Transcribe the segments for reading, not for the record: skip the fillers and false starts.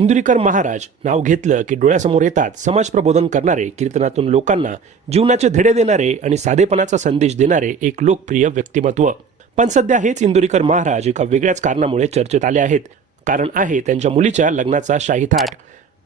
इंदुरीकर महाराज नाव घेतलं की डोळ्यासमोर येतात समाज प्रबोधन करणारे, कीर्तनातून लोकांना जीवनाचे धडे देणारे आणि साधेपणाचा संदेश देणारे एक लोकप्रिय व्यक्तिमत्व. पण सध्या हेच इंदुरीकर महाराज एका वेगळ्याच कारणामुळे चर्चेत आले आहेत. कारण आहे त्यांच्या मुलीच्या लग्नाचा शाही थाट.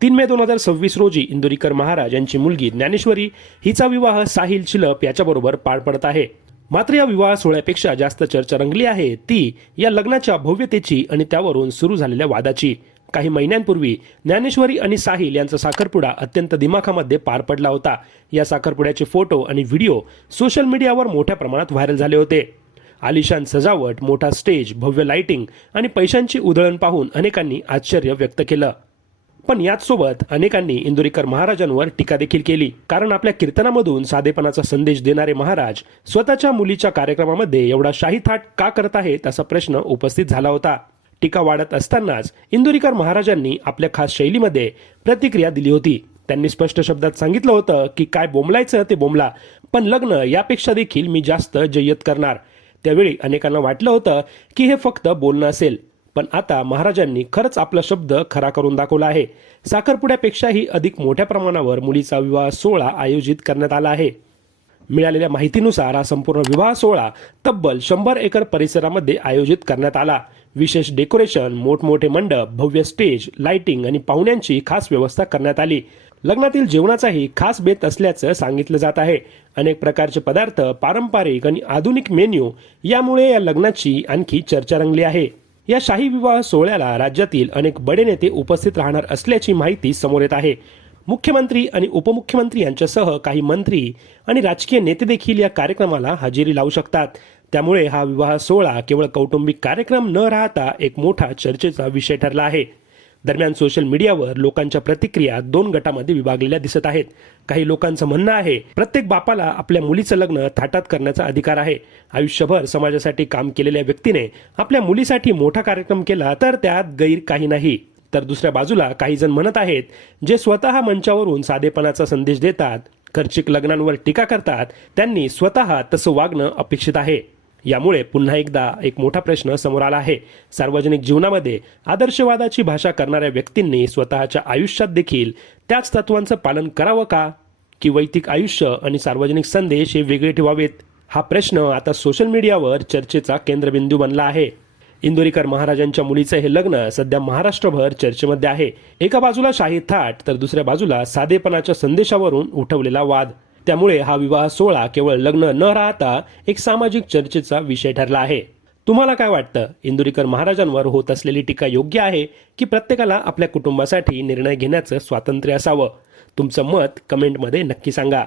3 मे 2026 रोजी इंदुरीकर महाराज यांची मुलगी ज्ञानेश्वरी हिचा विवाह साहिल चिलप याच्याबरोबर पार पडत आहे. मात्र या विवाह सोहळ्यापेक्षा जास्त चर्चा रंगली आहे ती या लग्नाच्या भव्यतेची आणि त्यावरून सुरू झालेल्या वादाची. काही महिन्यांपूर्वी ज्ञानेश्वरी आणि साहिल यांचा साखरपुडा अत्यंत दिमाखामध्ये पार पडला होता. या साखरपुड्याचे फोटो आणि व्हिडिओ सोशल मीडियावर मोठ्या प्रमाणात व्हायरल झाले होते. आलिशान सजावट, मोठा स्टेज, भव्य लाइटिंग आणि पैशांची उधळण पाहून अनेकांनी आश्चर्य व्यक्त केलं. पण याचसोबत अनेकांनी इंदुरीकर महाराजांवर टीका देखील केली. कारण आपल्या कीर्तनामधून साधेपणाचा संदेश देणारे महाराज स्वतःच्या मुलीच्या कार्यक्रमामध्ये एवढा शाही थाट का करत आहेत असा प्रश्न उपस्थित झाला होता. टीका वाढत असतानाच इंदुरीकर महाराजांनी आपल्या खास शैलीमध्ये प्रतिक्रिया दिली होती. त्यांनी स्पष्ट शब्दात सांगितलं होतं की काय बोंबलायचं ते बोंबला, पण लग्न यापेक्षा देखील मी जास्त जय्यत करणार. त्यावेळी अनेकांना वाटलं होतं की हे फक्त बोलणं असेल, पण आता महाराजांनी खरंच आपला शब्द खरा करून दाखवला आहे. साखरपुड्यापेक्षाही अधिक मोठ्या प्रमाणावर मुलीचा विवाह सोहळा आयोजित करण्यात आला आहे. मिळालेल्या माहितीनुसार हा संपूर्ण विवाह सोहळा तब्बल 100 एकर परिसरामध्ये आयोजित करण्यात आला. विशेष डेकोरेशन, मोठमोठे मंडप, भव्य स्टेज, लाइटिंग आणि पाहुण्यांची खास व्यवस्था करण्यात आली. लग्नातील जेवणाचाही खास बेत असल्याचं सांगितलं जात आहे. अनेक प्रकारचे पदार्थ, पारंपरिक आणि आधुनिक मेन्यू यामुळे या लग्नाची आणखी चर्चा रंगली आहे. या शाही विवाह सोहळ्याला राज्यातील अनेक बडे नेते उपस्थित राहणार असल्याची माहिती समोर येत आहे. मुख्यमंत्री आणि उपमुख्यमंत्री यांच्यासह काही मंत्री आणि राजकीय नेते देखील या कार्यक्रमाला हजेरी लावू शकतात. त्यामुळे हा विवाह सोहळा केवळ कौटुंबिक कार्यक्रम न राहता एक मोठा चर्चेचा विषय ठरला आहे. दरम्यान सोशल मीडियावर लोकांच्या प्रतिक्रिया 2 गटामध्ये विभागलेल्या दिसत आहेत. काही लोकांचं म्हणणं आहे, प्रत्येक बापाला आपल्या मुलीचं लग्न थाटात करण्याचा अधिकार आहे. आयुष्यभर समाजासाठी काम केलेल्या व्यक्तीने आपल्या मुलीसाठी मोठा कार्यक्रम केला तर त्यात गैर काही नाही. तर दुसऱ्या बाजूला काही जण म्हणत आहेत, जे स्वतः मंचावरून साधेपणाचा संदेश देतात, खर्चिक लग्नांवर टीका करतात, त्यांनी स्वतः तसं वागणं अपेक्षित आहे. यामुळे पुन्हा एकदा एक मोठा प्रश्न समोर आला आहे. सार्वजनिक जीवनामध्ये आदर्शवादाची भाषा करणाऱ्या व्यक्तींनी स्वतःच्या आयुष्यात देखील त्याच तत्वांचं पालन करावं का? की वैयक्तिक आयुष्य आणि सार्वजनिक संदेश हे वेगळे ठेवावेत? हा प्रश्न आता सोशल मीडियावर चर्चेचा केंद्रबिंदू बनला आहे. इंदुरीकर महाराजांच्या मुलीचं हे लग्न सध्या महाराष्ट्रभर चर्चेमध्ये आहे. एका बाजूला शाही थाट तर दुसऱ्या बाजूला साधेपणाच्या संदेशावरून उठवलेला वाद. त्यामुळे हा विवाह सोहळा केवळ लग्न न राहता एक सामाजिक चर्चेचा विषय ठरला आहे. तुम्हाला काय वाटतं? इंदुरीकर महाराजांवर होत असलेली टीका योग्य आहे की प्रत्येकाला आपल्या कुटुंबासाठी निर्णय घेण्याचं स्वातंत्र्य असावं? तुमचं मत कमेंटमध्ये नक्की सांगा.